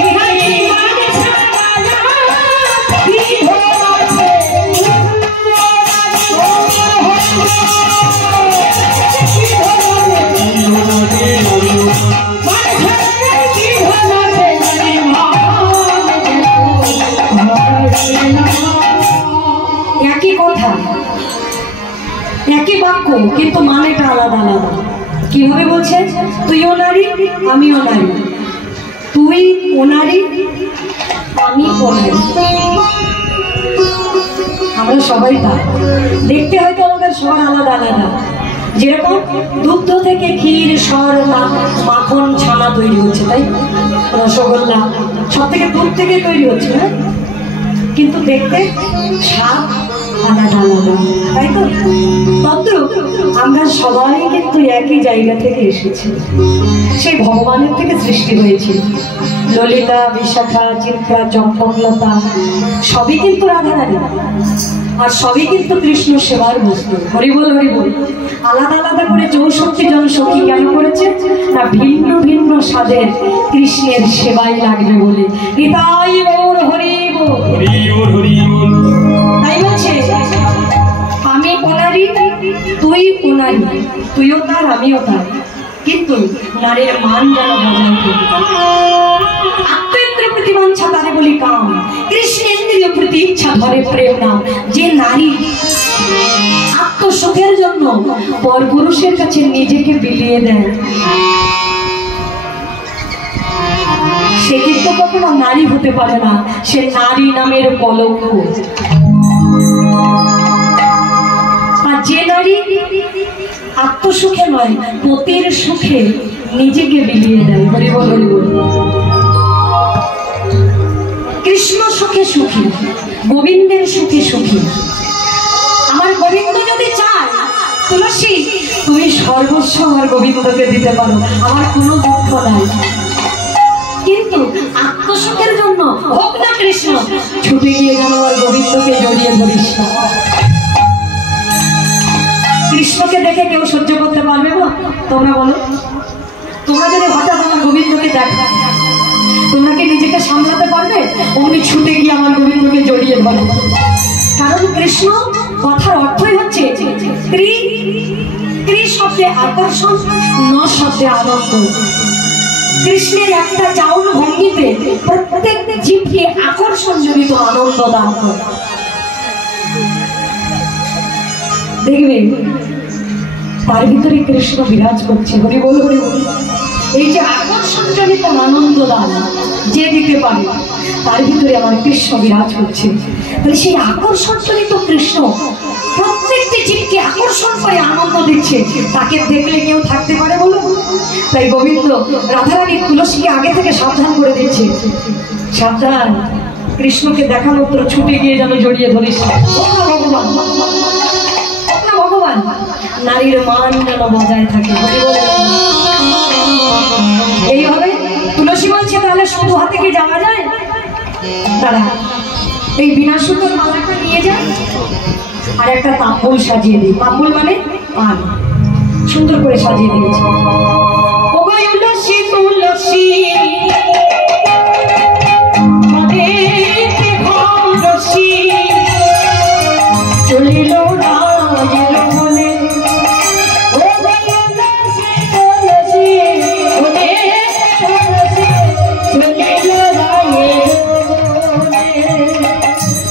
বাক্য কিন্তু মানেটা আলাদা আলাদা। কিভাবে বলছে? তুইও নারী আমিও নারী, তুই ও নারী আমি ও নারী, আমরা সবাই তা। দেখতে হয়তো আমাদের সবার আলাদা আলাদা। যেরকম দুগ্ধ থেকে ক্ষীর, সর, মাখন, ছানা তৈরি হচ্ছে, তাই রসগোল্লা সব থেকে দুধ থেকে তৈরি হচ্ছে, না? কিন্তু দেখতে স্বাদ আলাদা আলাদা, তাই তো? তদ্রূপ আমরা সবাই কিন্তু একই জায়গা থেকে এসেছি, সেই ভগবানের থেকে সৃষ্টি হয়েছে। ললিতা, বিশাখা, চিত্রা, চম্পকলতা সবই কিন্তু রাধারানী, আর সবই কিন্তু কৃষ্ণ সেবার বস্তু। হরিবল হরিবল। আলাদা আলাদা করে 64 জন সখী কেন করেছে? না ভিন্ন ভিন্ন স্বাদের কৃষ্ণের সেবাই লাগবে বলে। নিতাই গৌর হরিবল। তাই বলছে আমি ওনারি তুই ওনারি, তুইও তার আমিও তার, কিন্তু নারীর মান যেন বজায় থাকে। আত্মেন্দ্রিয় প্রতিবাঞ্ছা তারে বলি কাম, কৃষ্ণেন্দ্রিয় প্রতি ইচ্ছা ধরে প্রেম নাম। যে নারী আত্মসুখের জন্য পরপুরুষের কাছে নিজেকে বিলিয়ে দেয়, সে কিন্তু কখনো নারী হতে পারে না, সে নারী নামের কলঙ্ক। আর যে নারী আত্মসুখে নয় পতির সুখে নিজেকে বিলিয়ে দেয়, হরিবল হরিবল। কৃষ্ণ সুখে সুখী, গোবিন্দের সুখে সুখী। আমার গোবিন্দ যদি চায় তুলসী তুমি সর্বস্ব আমার গোবিন্দকে দিতে পারো, আমার কোনো দুঃখ নাই, কিন্তু আত্মসুখের জন্য হোক না কৃষ্ণ, ছুটে গিয়ে যেন আমার গোবিন্দকে জড়িয়ে ধরিস না। কৃষ্ণকে দেখে কেউ সহ্য করতে পারবে না? তোমরা বলো, তোমরা যদি হঠাৎ আমার গোবিন্দকে দেখো, তোমরা কি নিজেকে সামলাতে পারবে? অমনি ছুটে গিয়ে আমার গোবিন্দকে জড়িয়ে ধরো। কারণ কৃষ্ণ কথার অর্থই হচ্ছে ত্রি শব্দে আকর্ষণ, ন শব্দে আনন্দ। কৃষ্ণের একটা চাউল ভঙ্গিতে প্রত্যেক জীবকে আকর্ষণ জড়িত আনন্দ দান করে। দেখবে তার ভিতরে কৃষ্ণ বিরাজ করছে, হরিবল হরিবল। এই যে আকর্ষণ জনিত আনন্দ দান যে দিতে পারে, তার ভিতরে আমার কৃষ্ণ বিরাজ করছে। তাহলে সেই আকর্ষণ জনিত কৃষ্ণ প্রত্যেকটি জীবকে আকর্ষণ করে আনন্দ দিচ্ছে, তাকে দেখলে কেউ থাকতে পারে বলো? তাই গোবিন্দ রাধারানী তুলসীকে আগে থেকে সাবধান করে দিচ্ছে, সাবধান, কৃষ্ণকে দেখা মাত্র ছুটে গিয়ে যেন জড়িয়ে ধরিস না। ভগবান ভগবান নারীর মান যেন বজায় থাকে। এইভাবে তুলসী বলছে তাহলে শুধু হাতে কি যাওয়া যায়? তারা এই বিনা সুতোর মালাটা নিয়ে যায় আর একটা তাম্বুল সাজিয়ে দিই। তাম্বুল মানে পান, সুন্দর করে সাজিয়ে দিয়েছে। তুলসী তুলসী চলিল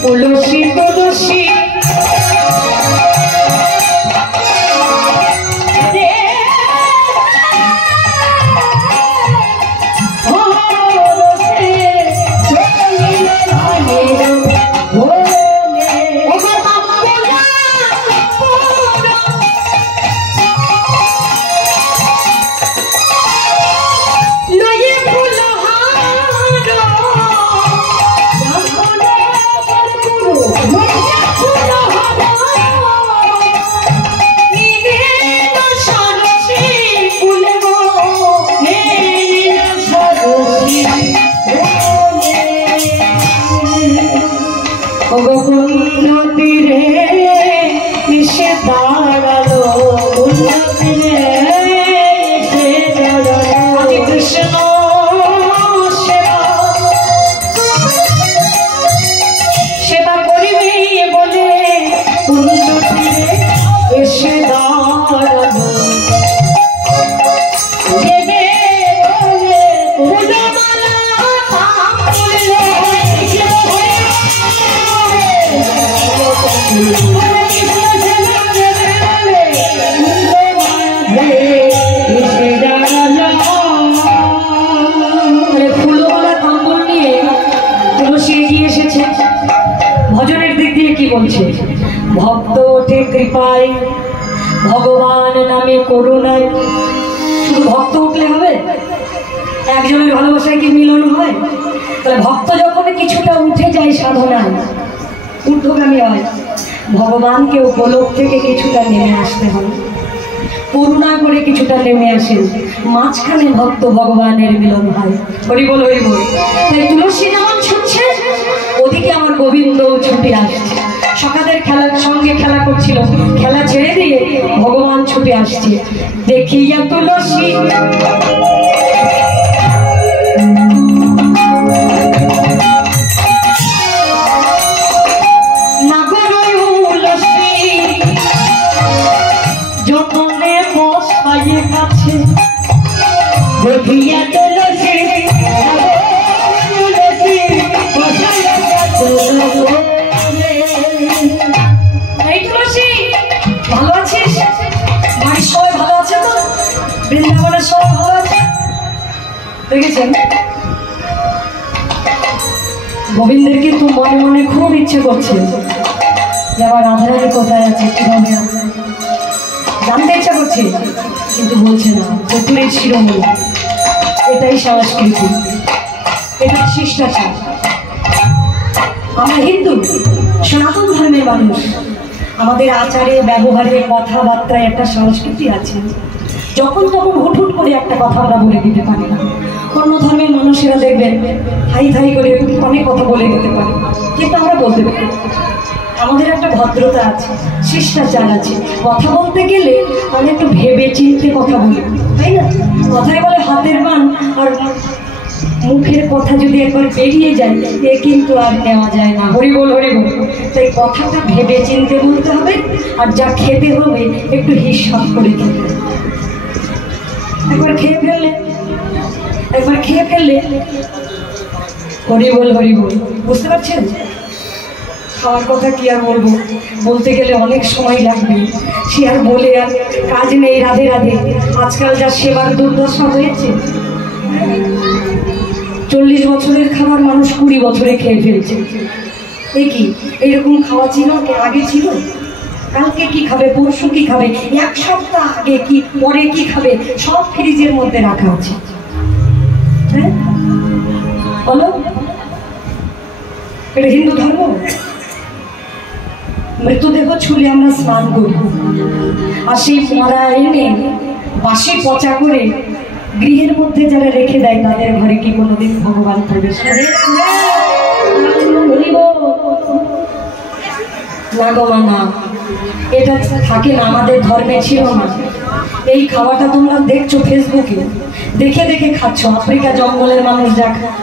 তুলসী তুলসী কি বলছে, ভক্ত ওঠে কৃপায় ভগবান নামে করুণায়। শুধু ভক্ত উঠলে হবে? একজনের ভালোবাসায় কি মিলন হয়? তাহলে ভক্ত যখন কিছুটা উঠে যায় সাধনায়, ঊর্ধ্বগামী হয়, ভগবানকেও গোলক থেকে কিছুটা নেমে আসতে হয়, করুণা করে কিছুটা নেমে আসেন, মাঝখানে ভক্ত ভগবানের মিলন হয়। হরি বল হরি বল। তাই তুলসী যেমন ছুটছে, ওদিকে আমার গোবিন্দও ছুটে আসছে। সকালের খেলার সঙ্গে খেলা করছিল, খেলা ছেড়ে দিয়ে ভগবান ছুটে আসছে। দেখিয়া তুলসী যতনে বসায় কাছে, দেখিয়া তুলসী এই তুলসী, ভালো আছিস? বাড়ির সবাই ভালো আছে তো? বৃন্দাবনের সবাই ভালো আছে? দেখেছেন গোবিন্দের কিন্তু মনে মনে খুব ইচ্ছে করছে যে আমার রাধারানী কোথায় আছে, কিভাবে আছে, জানতে ইচ্ছা করছে, কিন্তু বলছে না। চতুরের শিরোমণি, এটাই সংস্কৃতি, এটা শিষ্টাচার। আমরা হিন্দু সনাতন ধর্মের মানুষ, আমাদের আচারে ব্যবহারে কথাবার্তায় একটা সংস্কৃতি আছে। যখন তখন হুট করে একটা কথা আমরা বলে দিতে পারি না। অন্য ধর্মের মানুষেরা দেখবেন হাই থাই করে অনেক কথা বলে দিতে পারে, কিন্তু আমরা বলতে পারি। আমাদের একটা ভদ্রতা আছে, শিষ্টাচার আছে। কথা বলতে গেলে আমরা একটু ভেবে চিনতে কথা বলি, তাই না? কথায় বলে হাতের মান, আর মুখের কথা যদি একবার বেরিয়ে যায় এ কিন্তু আর নেওয়া যায় না। হরি বল হরি বল। তাই কথাটা ভেবে চিনতে বলতে হবে, আর যা খেতে হবে একটু হিসাব করে খেতে হবে। একবার খেয়ে ফেললে হরি বল হরি বল। বুঝতে পারছেন? খাওয়ার কথা কি আর বলবো, বলতে গেলে অনেক সময় লাগবে, সে আর বলে আর কাজ নেই। রাধে রাধে। আজকাল যা সেবার দুর্দশা হয়েছে, 40 বছরের খাবার মানুষ 20 বছরে খেয়ে ফেলছে। এই কি এইরকম খাওয়া ছিল আগে? ছিল কালকে কি খাবে, পরশু কি খাবে, এক সপ্তাহ আগে কি, পরে কি খাবে, সব ফ্রিজের মধ্যে রাখা আছে। হ্যাঁ বলো, এটা হিন্দু ধর্ম? মৃতদেহ ছুলে আমরা স্নান করি, আর সেই মরা এনে বাসি পচা করে গৃহের মধ্যে যারা রেখে দেয় তাদের ঘরে কি কোনোদিন ভগবান প্রবেশ করে? না, এটা থাকে না, আমাদের ধর্মে ছিল না। এই খাওয়াটা তোমরা দেখছো ফেসবুকে, দেখে দেখে খাচ্ছ। আফ্রিকা জঙ্গলের মানুষ যা খায়,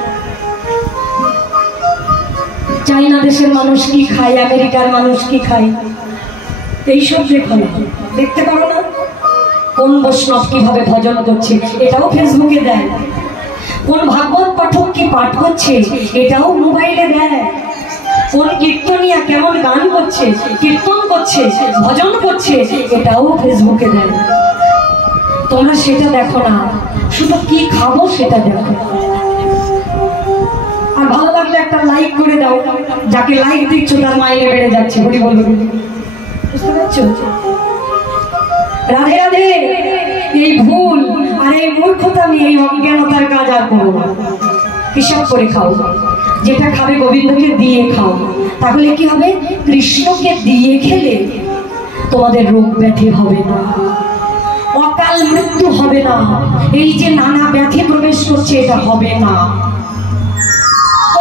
চাইনা দেশের মানুষ কি খায়, আমেরিকার মানুষ কি খায়, এইসব দেখতে পারো না? কোন বৈষ্ণব কিভাবে ভজন করছে এটাও ফেসবুকে দেয়, কোন ভাগবত পাঠক কি পাঠ করছে এটাও মোবাইলে দেয়, কোন কীর্তনিয়া কেমন গান করছে, কীর্তন করছে, ভজন করছে, এটাও ফেসবুকে দেয়। তোমরা সেটা দেখো না, শুধু কি খাবো সেটা দেখো। আর ভালো লাগলে একটা লাইক করে দাও, যাকে লাইক দিচ্ছ তার মাইনে বেড়ে যাচ্ছে। বলি বলি, বুঝতে পারছো? রাধে রাধে। এই ভুল আর এই মূর্খতা, আমি এই অজ্ঞানতার কাজ আর করবো না। হিসাব করে খাও, যেটা খাবে গোবিন্দকে দিয়ে খাও, তাহলে কি হবে? কৃষ্ণকে দিয়ে খেলে তোমাদের রোগ ব্যাধি হবে না, অকাল মৃত্যু হবে না, এই যে নানা ব্যাধি প্রবেশ করছে এটা হবে না।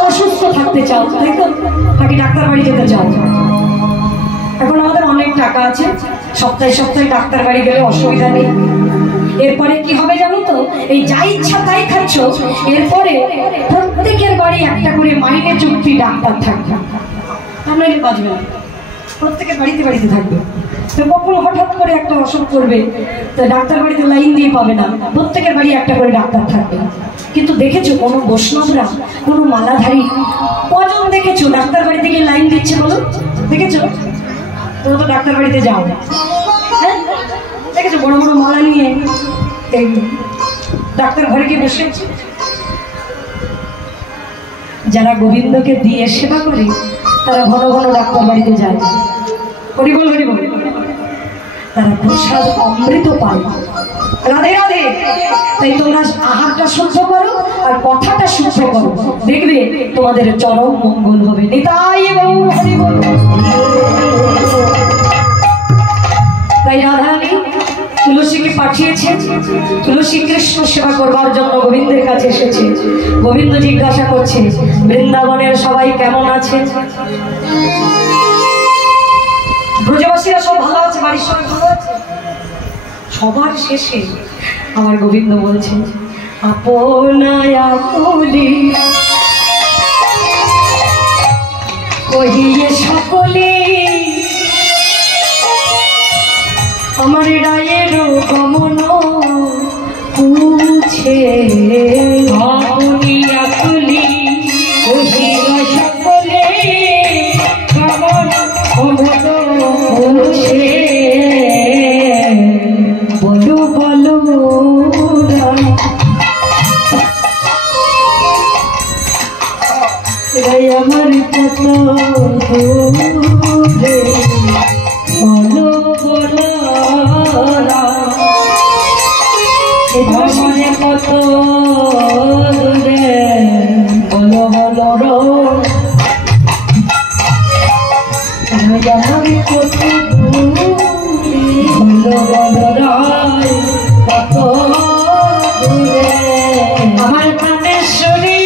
অসুস্থ থাকতে চাও তাই তো, নাকি ডাক্তার বাড়ি যেতে চাও? এখন আমাদের অনেক টাকা আছে, সপ্তাহে সপ্তাহে ডাক্তার বাড়ি গেলে অসুবিধা নেই। এরপরে কি হবে জানো তো? এই যা ইচ্ছা তাই খাচ্ছ, এরপরে প্রত্যেকের বাড়ি একটা করে মাইনে চুক্তি ডাক্তার থাকবে, আপনার বাঁচবে না, প্রত্যেকের বাড়িতে বাড়িতে থাকবে। তো কখন হঠাৎ করে একটা অসুখ করবে, তো ডাক্তার বাড়িতে লাইন দিয়ে পাবে না, প্রত্যেকের বাড়ি একটা করে ডাক্তার থাকবে। কিন্তু দেখেছো কোনো বৈষ্ণবরা, কোনো মালাধারী কজন দেখেছো ডাক্তার বাড়িতে গিয়ে লাইন দিচ্ছে? বলো, দেখেছো? তোমরা তো ডাক্তার বাড়িতে যাও, হ্যাঁ দেখেছো? বড় বড় মালা নিয়ে এই ডাক্তার ঘরে গিয়ে বসে। যারা গোবিন্দকে দিয়ে সেবা করে তারা ঘন ঘন ডাক্তার বাড়িতে যায়, হরিবল হরিবল, তারা প্রসাদ অমৃত পায়। রাধে রাধে। তাই তোমরা আহারটা শুদ্ধ করো আর কথাটা শুদ্ধ করো, দেখবে তোমাদের চরম মঙ্গল হবে। নিতাই গৌর হরিবল। তাই রাধারানী তুলসীকে পাঠিয়েছে, তুলসী কৃষ্ণ সেবা করবার জন্য গোবিন্দের কাছে এসেছে। গোবিন্দ জিজ্ঞাসা করছে, বৃন্দাবনের সবাই কেমন আছে? ব্রজবাসীরা সব ভালো আছে? বাড়ির সবাই ভালো আছে? সবার শেষে আমার গোবিন্দ বলছে, আপনায় আপনি কহিয়ে সকলে আমার রায়ের গমন পুছে। আপনি আপনি কহিয়ে সকলে গমন পুছে। বলো বলো আমার কত দূরে, বলো বলো মনে কত দূরে, বলো বলো আমার কত দূরে, বলো বলো রায় কত দূরে। আমার প্রাণেশ্বরী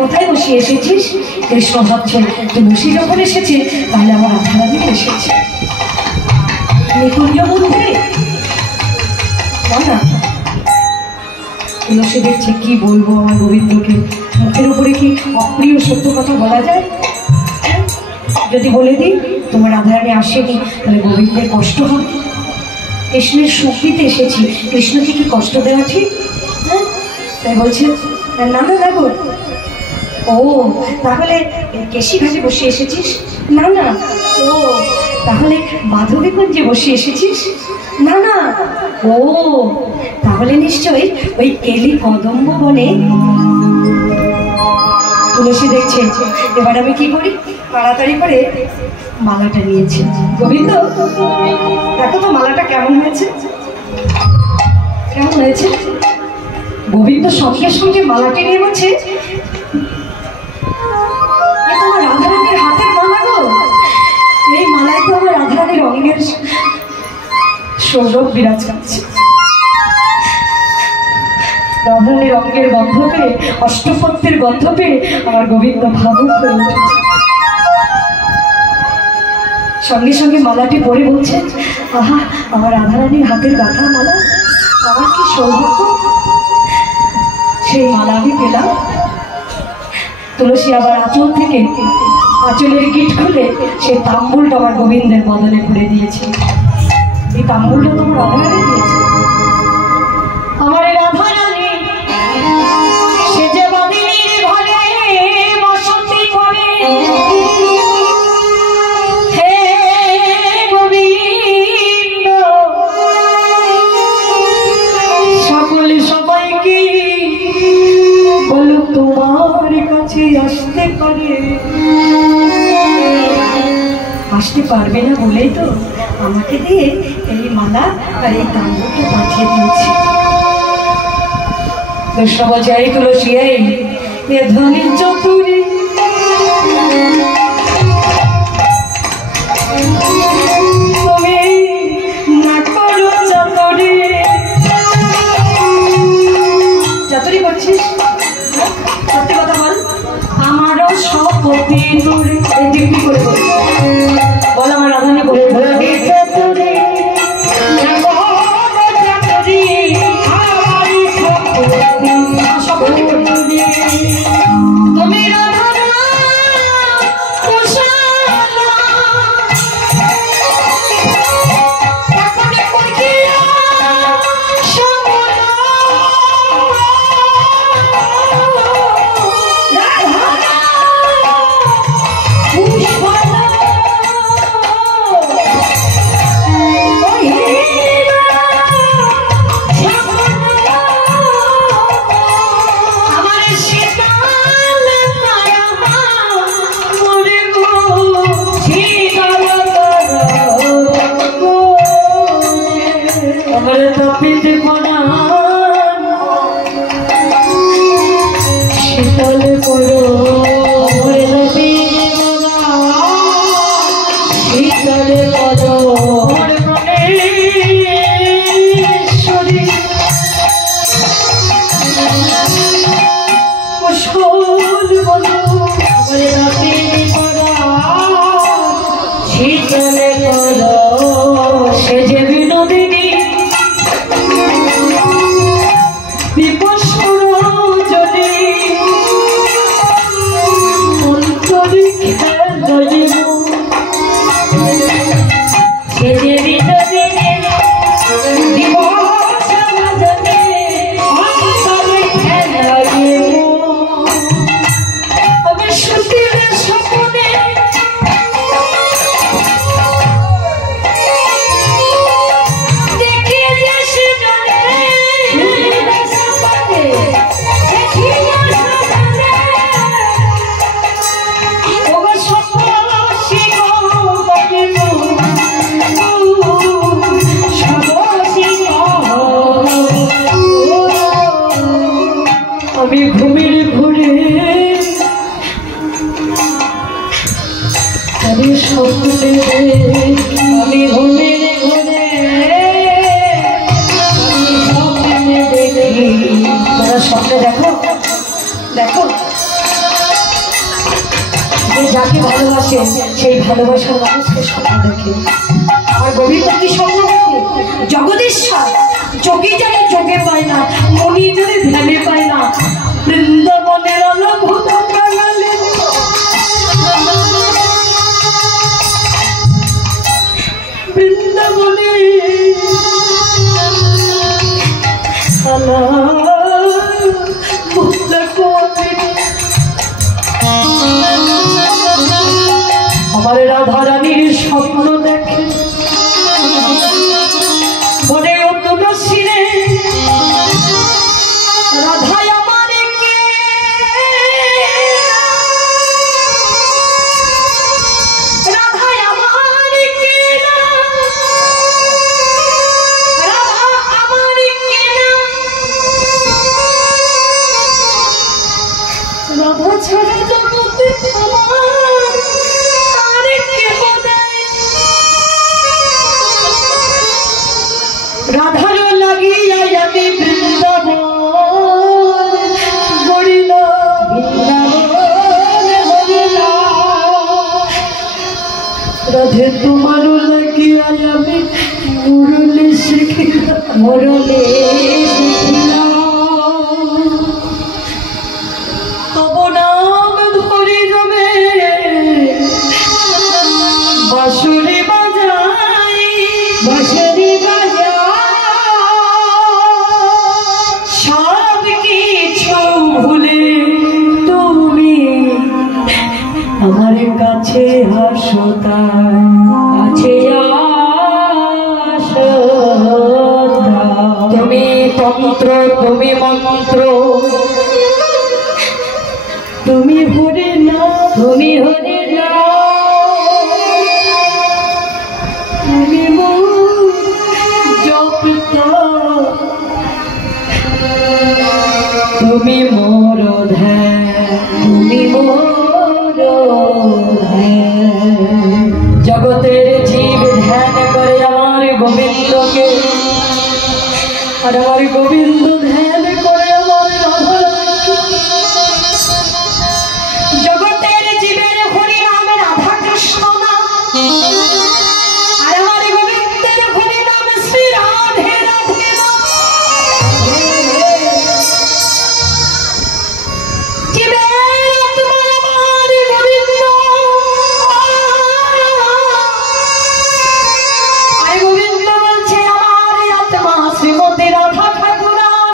কোথায় বসিয়ে এসেছিস? কৃষ্ণ ভাবছে তুলসী যখন এসেছে তাহলে আমার রাধারানী এসেছে নিকুঞ্জ মন্দিরে। না, তুলসী দেখছে কি বলবো আমার গোবিন্দকে, মুখের উপরে কি অপ্রিয় সত্য কথা বলা যায়? যদি বলে দিই তোমার রাধারানী আসেনি তাহলে গোবিন্দের কষ্ট হবে। কৃষ্ণের সুখ দিতে এসেছি, কৃষ্ণকে কি কষ্ট দেওয়া ঠিক? হ্যাঁ, তাই বলছে না না দেখো। ও তাহলে কেশি ঘাটে বসে এসেছিস? না না। ও তাহলে মাধবীকুঞ্জে বসে এসেছিস? না না। ও তাহলে নিশ্চয়ই ওই কেলি কদম্ব বনে। তুলসী দেখছে এবার আমি কি করি, তাড়াতাড়ি করে মালাটা নিয়েছি। গোবিন্দ দেখো তো মালাটা কেমন হয়েছে, কেমন হয়েছে? গোবিন্দ সঙ্গে সঙ্গে মালাটি নিয়ে বলছে, তোমার রাধারানীর হাতের মালা গো, এই মালায় তো আমার রাধারানীর অঙ্গের সৌরভ বিরাজ করছে। রাধারানীর অঙ্গের গন্ধ পেয়ে, অষ্টপত্রের গন্ধ পেয়ে আমার গোবিন্দ ভাবুক হয়ে উঠেছে। সঙ্গে সঙ্গে মালাটি পরে বলছে, আহা আমার রাধারানীর হাতের গাঁথা মালা, আমার কি সৌভাগ্য, সেই মালা আমি পেলাম। তুলসী আবার আঁচল থেকে আঁচলের গিট খুলে সেই তাম্বুলটা আমার গোবিন্দের বদলে ভরে দিয়েছে। এই তাম্বুলটা তোমার রাধারানী দিয়েছে। আমার রাধারানী সে যে বাদিনীর ঘরে বসতি করে, হে গোবিন্দ সকলে সবাইকে বলো তোমার কাছে আসতে পারে। আসতে পারবে না বলেই তো আমাকে দিয়ে এই মালা আর এই তাম্বুলটা পাঠিয়ে দিয়েছে। কৃষ্ণ বলছে, এই তুলসী এই ধ্বনি চতুরী, তুমি না করো চাতুরি। চাতুরি করছিস? সত্যি কথা বল। আমারও সপতি বল আমার রাধাকে বলে যাকে ভালোবাসে সেই ভালোবাসার মানুষকে স্বপ্ন দেখে। আর গোবিন্দ কি স্বপ্ন দেখে? জগদীশ্বর চোখে জানে চোখে পায় না, মনি যদি ধ্যানে পায় না, বৃন্দাবনের অনুভূত কাঙালে বৃন্দাবনে আমার রাধা রানীর স্বপ্ন দেখে মনে অতুলসীরে রাধায় আমার রাধায় আমার রাধা আমার রাধা ছাড়া জগতে রাধার লাগিয়া আমি বৃন্দাবন গড়িলাম, রাধে তোমার লাগিয়া আমি মুরলি শিখিলাম, মুরলি তব নাম ধরে যাবে বাঁশুরি বাজাই, বাঁশুরি আমার কাছে হাসো, কাছে আসো, তুমি তন্ত্র তুমি মন্ত্র তুমি হরে না, তুমি হরে না, তুমি জপতা, তুমি মোর ধ্যান, তুমি মোর জগতের জীব ধ্যান করে আমার গোবিন্দকে, আর আমার গোবিন্দ ধ্যান